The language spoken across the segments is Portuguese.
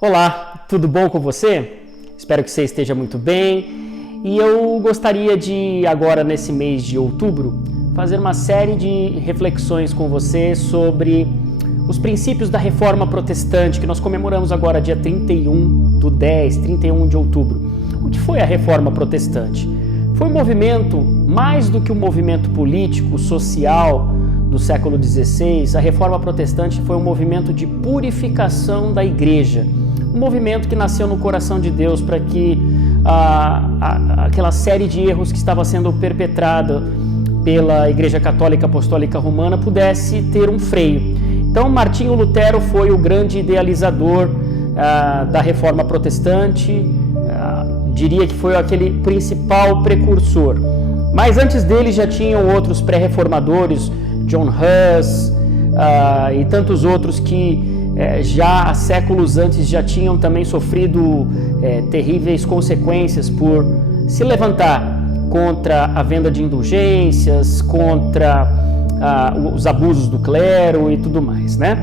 Olá, tudo bom com você? Espero que você esteja muito bem. E eu gostaria de, agora nesse mês de outubro, fazer uma série de reflexões com você sobre os princípios da Reforma Protestante, que nós comemoramos agora dia 31 de outubro. O que foi a Reforma Protestante? Foi um movimento, mais do que um movimento político, social do século XVI, a Reforma Protestante foi um movimento de purificação da Igreja. Um movimento que nasceu no coração de Deus para que aquela série de erros que estava sendo perpetrada pela Igreja Católica Apostólica Romana pudesse ter um freio. Então, Martinho Lutero foi o grande idealizador da Reforma Protestante, diria que foi aquele principal precursor. Mas antes dele já tinham outros pré-reformadores, John Huss e tantos outros que já há séculos antes já tinham também sofrido terríveis consequências por se levantar contra a venda de indulgências, contra os abusos do clero e tudo mais, né?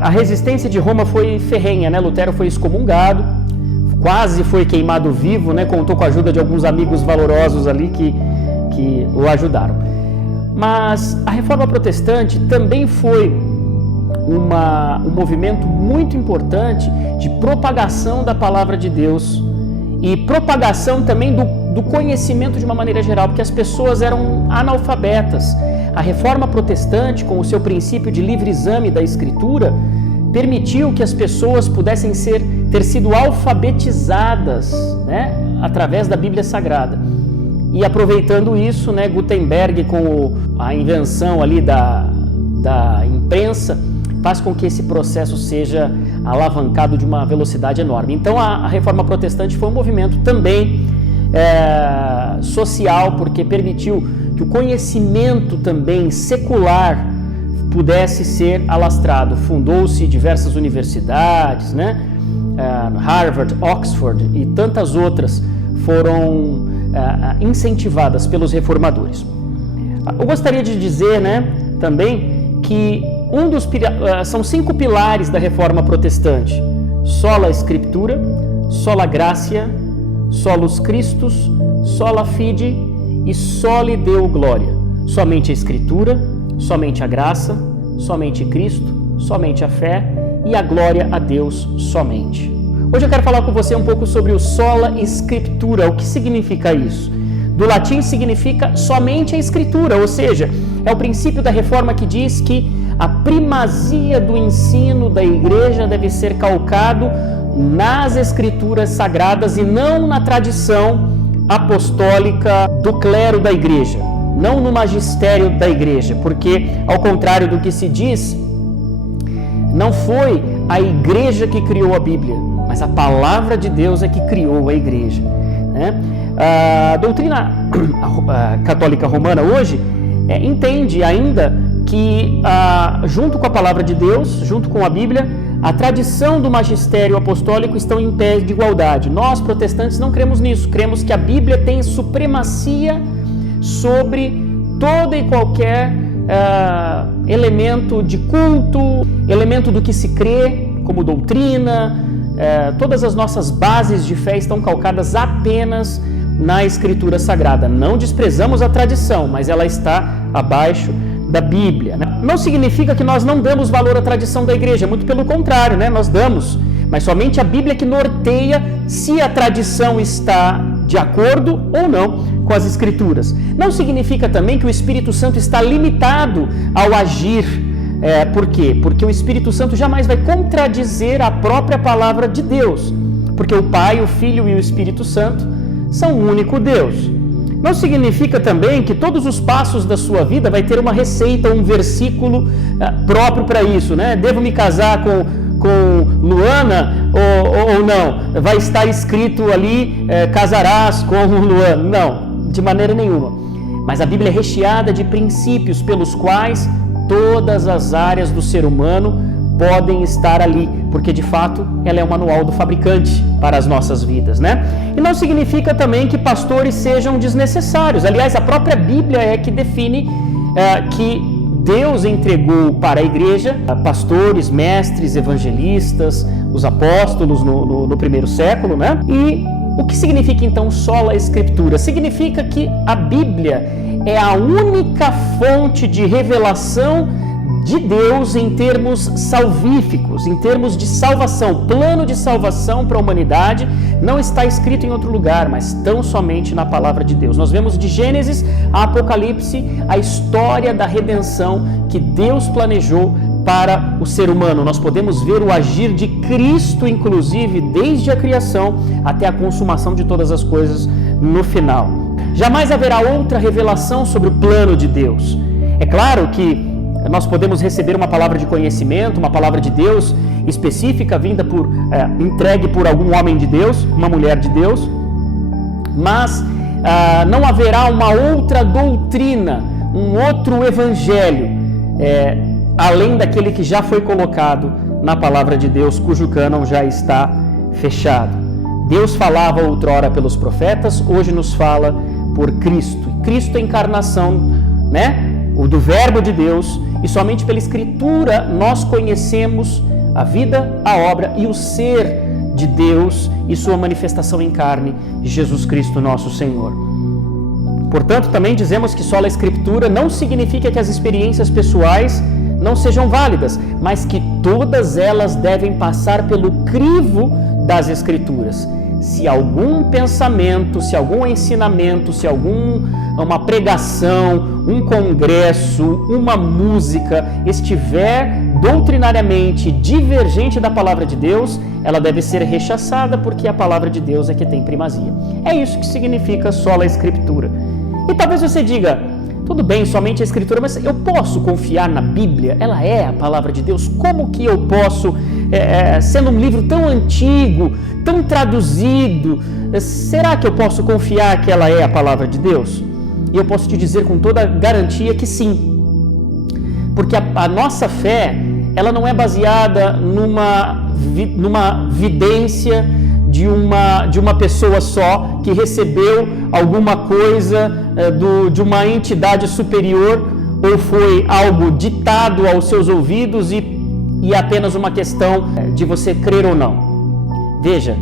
A resistência de Roma foi ferrenha, né? Lutero foi excomungado, quase foi queimado vivo, né? Contou com a ajuda de alguns amigos valorosos ali que o ajudaram. Mas a Reforma Protestante também foi um movimento muito importante de propagação da palavra de Deus e propagação também do conhecimento de uma maneira geral, porque as pessoas eram analfabetas. A Reforma Protestante, com o seu princípio de livre exame da Escritura, permitiu que as pessoas pudessem ter sido alfabetizadas, né, através da Bíblia Sagrada. E aproveitando isso, né, Gutenberg, com a invenção ali da imprensa, faz com que esse processo seja alavancado de uma velocidade enorme. Então a Reforma Protestante foi um movimento também social, porque permitiu que o conhecimento também secular pudesse ser alastrado. Fundou-se diversas universidades, né? Harvard, Oxford e tantas outras foram incentivadas pelos reformadores. Eu gostaria de dizer, né, também que são 5 pilares da Reforma Protestante: sola Scriptura, sola Gratia, solus Christus, sola Fide e soli Deo Gloria. Somente a Escritura, somente a graça, somente Cristo, somente a fé e a glória a Deus somente. Hoje eu quero falar com você um pouco sobre o sola Scriptura. O que significa isso? Do latim significa somente a Escritura, ou seja, é o princípio da Reforma que diz que a primazia do ensino da Igreja deve ser calcado nas Escrituras Sagradas e não na tradição apostólica do clero da Igreja, não no magistério da Igreja, porque, ao contrário do que se diz, não foi a Igreja que criou a Bíblia, mas a Palavra de Deus é que criou a Igreja, né? A doutrina católica romana hoje entende ainda que, junto com a Palavra de Deus, junto com a Bíblia, a tradição do magistério apostólico estão em pé de igualdade. Nós, protestantes, não cremos nisso. Cremos que a Bíblia tem supremacia sobre todo e qualquer elemento de culto, elemento do que se crê como doutrina. Todas as nossas bases de fé estão calcadas apenas na Escritura Sagrada. Não desprezamos a tradição, mas ela está abaixo da Bíblia, né? Não significa que nós não damos valor à tradição da Igreja, muito pelo contrário, né? Nós damos, mas somente a Bíblia que norteia se a tradição está de acordo ou não com as Escrituras. Não significa também que o Espírito Santo está limitado ao agir. Por quê? Porque o Espírito Santo jamais vai contradizer a própria palavra de Deus, porque o Pai, o Filho e o Espírito Santo são um único Deus. Não significa também que todos os passos da sua vida vai ter uma receita, um versículo próprio para isso, né? Devo me casar com Luana ou não? Vai estar escrito ali, casarás com Luana. Não, de maneira nenhuma. Mas a Bíblia é recheada de princípios pelos quais todas as áreas do ser humano podem estar ali, porque de fato ela é o manual do fabricante para as nossas vidas, né? E não significa também que pastores sejam desnecessários. Aliás, a própria Bíblia é que define que Deus entregou para a igreja pastores, mestres, evangelistas, os apóstolos no primeiro século, né? E o que significa então sola escritura? Significa que a Bíblia é a única fonte de revelação de Deus em termos salvíficos, em termos de salvação. Plano de salvação para a humanidade não está escrito em outro lugar, mas tão somente na palavra de Deus. Nós vemos de Gênesis a Apocalipse a história da redenção que Deus planejou para o ser humano. Nós podemos ver o agir de Cristo, inclusive, desde a criação até a consumação de todas as coisas no final. Jamais haverá outra revelação sobre o plano de Deus. É claro que nós podemos receber uma palavra de conhecimento, uma palavra de Deus específica, entregue por algum homem de Deus, uma mulher de Deus, mas não haverá uma outra doutrina, um outro evangelho, além daquele que já foi colocado na palavra de Deus, cujo cânon já está fechado. Deus falava outrora pelos profetas, hoje nos fala por Cristo. Cristo é a encarnação, né, do Verbo de Deus, e somente pela Escritura nós conhecemos a vida, a obra e o ser de Deus e sua manifestação em carne, Jesus Cristo nosso Senhor. Portanto, também dizemos que sola Escritura não significa que as experiências pessoais não sejam válidas, mas que todas elas devem passar pelo crivo das Escrituras. Se algum pensamento, se algum ensinamento, se uma pregação, um congresso, uma música estiver doutrinariamente divergente da palavra de Deus, ela deve ser rechaçada, porque a palavra de Deus é que tem primazia. É isso que significa sola Escritura. E talvez você diga, tudo bem, somente a Escritura, mas eu posso confiar na Bíblia? Ela é a palavra de Deus? Como que eu posso, sendo um livro tão antigo, tão traduzido, será que eu posso confiar que ela é a palavra de Deus? E eu posso te dizer com toda garantia que sim. Porque a nossa fé, ela não é baseada numa vidência de uma pessoa só que recebeu alguma coisa de uma entidade superior, ou foi algo ditado aos seus ouvidos e apenas uma questão de você crer ou não. Veja,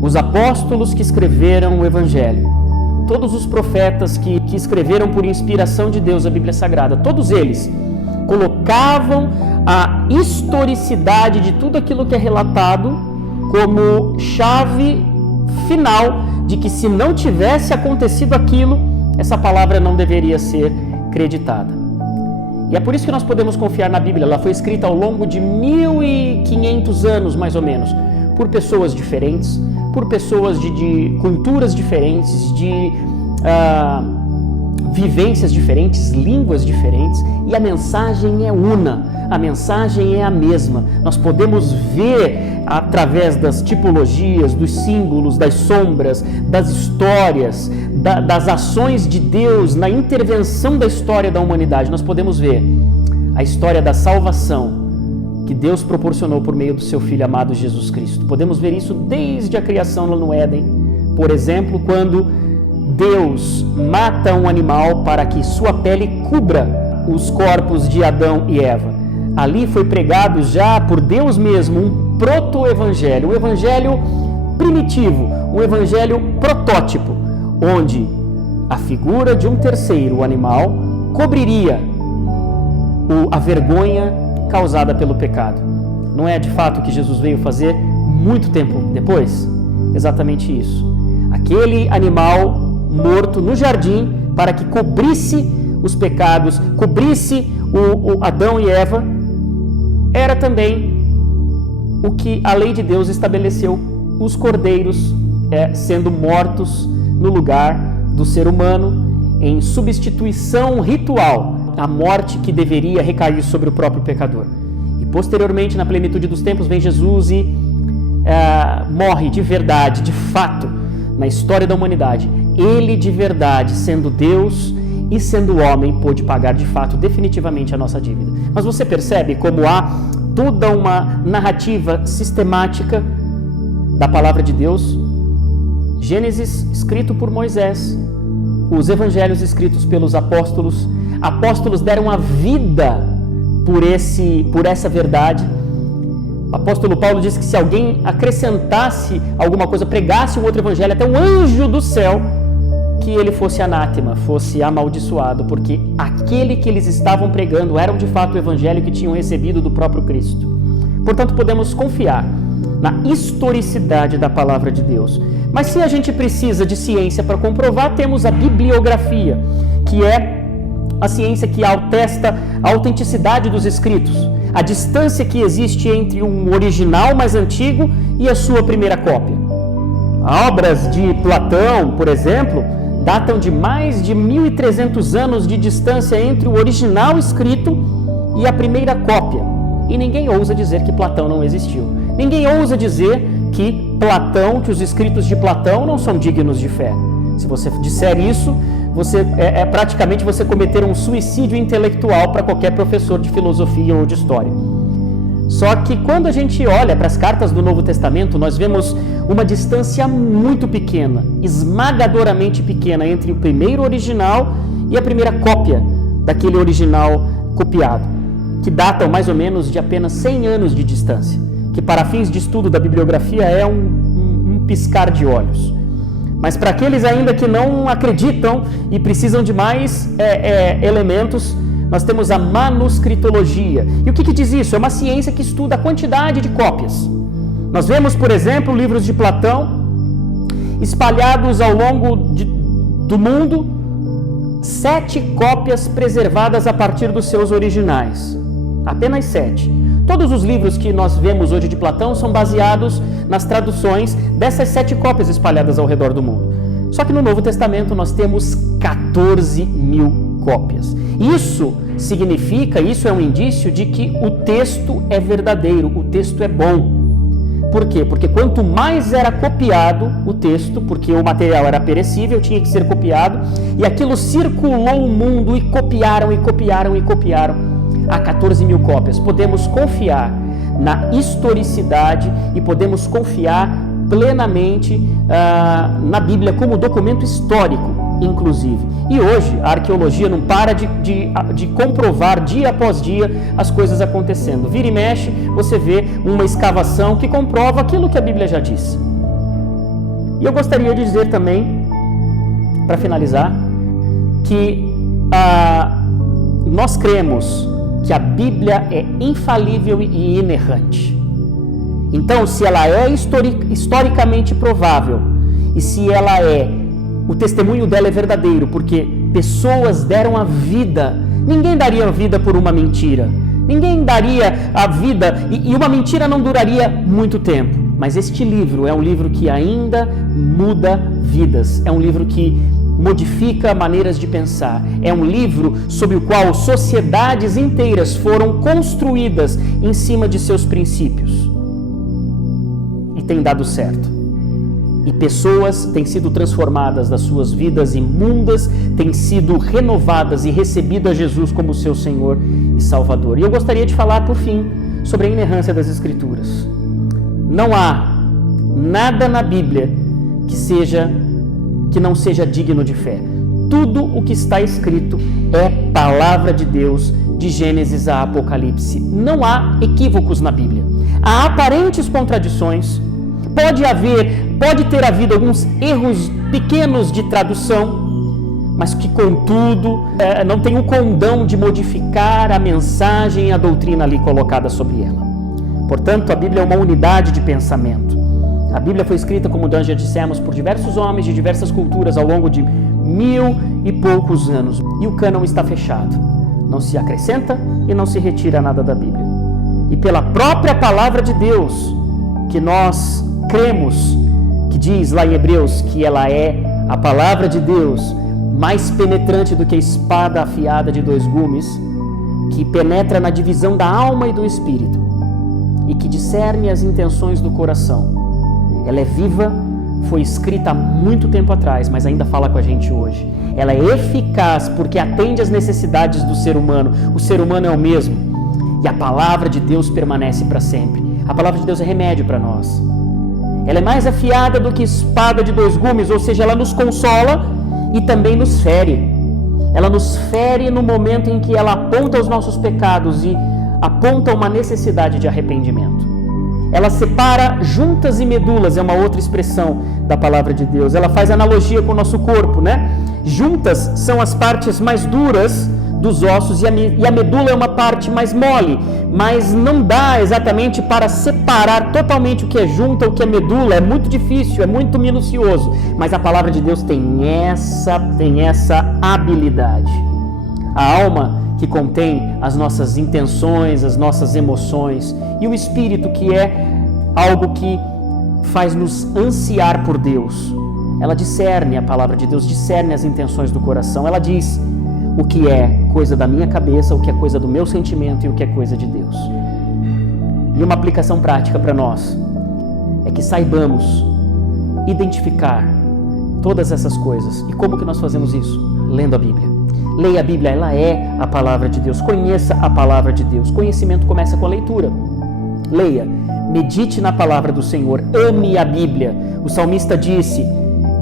os apóstolos que escreveram o Evangelho, todos os profetas que escreveram por inspiração de Deus a Bíblia Sagrada, todos eles colocavam a historicidade de tudo aquilo que é relatado como chave final de que, se não tivesse acontecido aquilo, essa palavra não deveria ser creditada. E é por isso que nós podemos confiar na Bíblia. Ela foi escrita ao longo de 1500 anos, mais ou menos, por pessoas diferentes, por pessoas de culturas diferentes, de vivências diferentes, línguas diferentes, e a mensagem é una, a mensagem é a mesma. Nós podemos ver através das tipologias, dos símbolos, das sombras, das histórias, das ações de Deus na intervenção da história da humanidade. Nós podemos ver a história da salvação que Deus proporcionou por meio do seu Filho amado Jesus Cristo. Podemos ver isso desde a criação lá no Éden. Por exemplo, quando Deus mata um animal para que sua pele cubra os corpos de Adão e Eva. Ali foi pregado já por Deus mesmo um proto-evangelho, um evangelho primitivo, um evangelho protótipo, onde a figura de um terceiro animal cobriria a vergonha causada pelo pecado. Não é de fato o que Jesus veio fazer muito tempo depois? Exatamente isso. Aquele animal morto no jardim para que cobrisse os pecados, cobrisse o Adão e Eva, era também o que a lei de Deus estabeleceu, os cordeiros sendo mortos no lugar do ser humano, em substituição ritual à morte que deveria recair sobre o próprio pecador. E posteriormente, na plenitude dos tempos, vem Jesus e morre de verdade, de fato, na história da humanidade. Ele de verdade, sendo Deus e sendo homem, pôde pagar de fato definitivamente a nossa dívida. Mas você percebe como há toda uma narrativa sistemática da palavra de Deus? Gênesis escrito por Moisés, os evangelhos escritos pelos apóstolos deram a vida por essa verdade. O apóstolo Paulo diz que se alguém acrescentasse alguma coisa, pregasse um outro evangelho, até um anjo do céu, que ele fosse anátema, fosse amaldiçoado, porque aquele que eles estavam pregando era de fato o evangelho que tinham recebido do próprio Cristo. Portanto, podemos confiar na historicidade da palavra de Deus. Mas se a gente precisa de ciência para comprovar, temos a bibliografia, que é a ciência que atesta a autenticidade dos escritos, a distância que existe entre um original mais antigo e a sua primeira cópia. Obras de Platão, por exemplo, datam de mais de 1.300 anos de distância entre o original escrito e a primeira cópia. E ninguém ousa dizer que Platão não existiu. Ninguém ousa dizer que os escritos de Platão não são dignos de fé. Se você disser isso, praticamente você cometer um suicídio intelectual para qualquer professor de filosofia ou de história. Só que quando a gente olha para as cartas do Novo Testamento, nós vemos uma distância muito pequena, esmagadoramente pequena, entre o primeiro original e a primeira cópia daquele original copiado, que datam mais ou menos de apenas 100 anos de distância, que para fins de estudo da bibliografia é um piscar de olhos. Mas para aqueles ainda que não acreditam e precisam de mais elementos, nós temos a manuscritologia. E o que diz isso? É uma ciência que estuda a quantidade de cópias. Nós vemos, por exemplo, livros de Platão espalhados ao longo do mundo, 7 cópias preservadas a partir dos seus originais. Apenas 7. Todos os livros que nós vemos hoje de Platão são baseados nas traduções dessas 7 cópias espalhadas ao redor do mundo. Só que no Novo Testamento nós temos 14.000 cópias. Isso é um indício de que o texto é verdadeiro, o texto é bom. Por quê? Porque quanto mais era copiado o texto, porque o material era perecível, tinha que ser copiado, e aquilo circulou o mundo e copiaram a 14.000 cópias. Podemos confiar na historicidade e podemos confiar plenamente na Bíblia como documento histórico, inclusive. E hoje a arqueologia não para de comprovar dia após dia as coisas acontecendo. Vira e mexe, você vê uma escavação que comprova aquilo que a Bíblia já disse. E eu gostaria de dizer também, para finalizar, que nós cremos que a Bíblia é infalível e inerrante. Então, se ela é historicamente provável e se o testemunho dela é verdadeiro, porque pessoas deram a vida, ninguém daria a vida por uma mentira, ninguém daria a vida, e uma mentira não duraria muito tempo, mas este livro é um livro que ainda muda vidas, é um livro que modifica maneiras de pensar, é um livro sobre o qual sociedades inteiras foram construídas em cima de seus princípios e tem dado certo. E pessoas têm sido transformadas das suas vidas imundas, têm sido renovadas e recebido a Jesus como seu Senhor e Salvador. E eu gostaria de falar, por fim, sobre a inerrância das Escrituras. Não há nada na Bíblia que não seja digno de fé. Tudo o que está escrito é palavra de Deus, de Gênesis a Apocalipse. Não há equívocos na Bíblia. Há aparentes contradições. Pode ter havido alguns erros pequenos de tradução, mas que, contudo, não tem o condão de modificar a mensagem e a doutrina ali colocada sobre ela. Portanto, a Bíblia é uma unidade de pensamento. A Bíblia foi escrita, como nós já dissemos, por diversos homens de diversas culturas ao longo de 1000 e poucos anos. E o cânon está fechado. Não se acrescenta e não se retira nada da Bíblia. E pela própria palavra de Deus, que nós cremos, que diz lá em Hebreus que ela é a palavra de Deus mais penetrante do que a espada afiada de 2 gumes, que penetra na divisão da alma e do espírito e que discerne as intenções do coração. Ela é viva, foi escrita há muito tempo atrás, mas ainda fala com a gente hoje. Ela é eficaz porque atende às necessidades do ser humano. O ser humano é o mesmo. E a palavra de Deus permanece para sempre. A palavra de Deus é remédio para nós. Ela é mais afiada do que espada de 2 gumes, ou seja, ela nos consola e também nos fere. Ela nos fere no momento em que ela aponta os nossos pecados e aponta uma necessidade de arrependimento. ela separa juntas e medulas, é uma outra expressão da palavra de Deus. Ela faz analogia com o nosso corpo, né? Juntas são as partes mais duras dos ossos e a medula é uma parte mais mole, mas não dá exatamente para separar totalmente o que é junta, o que é medula, é muito difícil, é muito minucioso, mas a palavra de Deus tem essa habilidade. A alma que contém as nossas intenções, as nossas emoções, e o espírito, que é algo que faz nos ansiar por Deus. Ela discerne, a palavra de Deus discerne as intenções do coração. Ela diz o que é coisa da minha cabeça, o que é coisa do meu sentimento e o que é coisa de Deus. E uma aplicação prática para nós é que saibamos identificar todas essas coisas. E como que nós fazemos isso? Lendo a Bíblia. Leia a Bíblia, ela é a palavra de Deus. Conheça a palavra de Deus. Conhecimento começa com a leitura. Leia, medite na palavra do Senhor, ame a Bíblia. O salmista disse: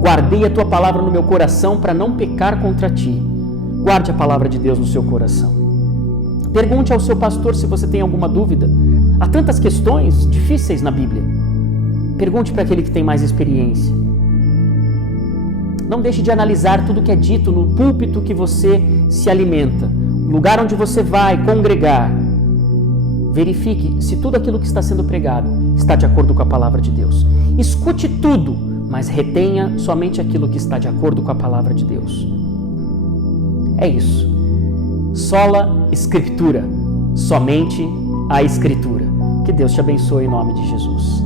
guardei a tua palavra no meu coração para não pecar contra ti. Guarde a palavra de Deus no seu coração. Pergunte ao seu pastor se você tem alguma dúvida. Há tantas questões difíceis na Bíblia. Pergunte para aquele que tem mais experiência. Não deixe de analisar tudo que é dito no púlpito que você se alimenta, no lugar onde você vai congregar. Verifique se tudo aquilo que está sendo pregado está de acordo com a palavra de Deus. Escute tudo, mas retenha somente aquilo que está de acordo com a palavra de Deus. É isso. Sola Escritura, somente a Escritura. Que Deus te abençoe em nome de Jesus.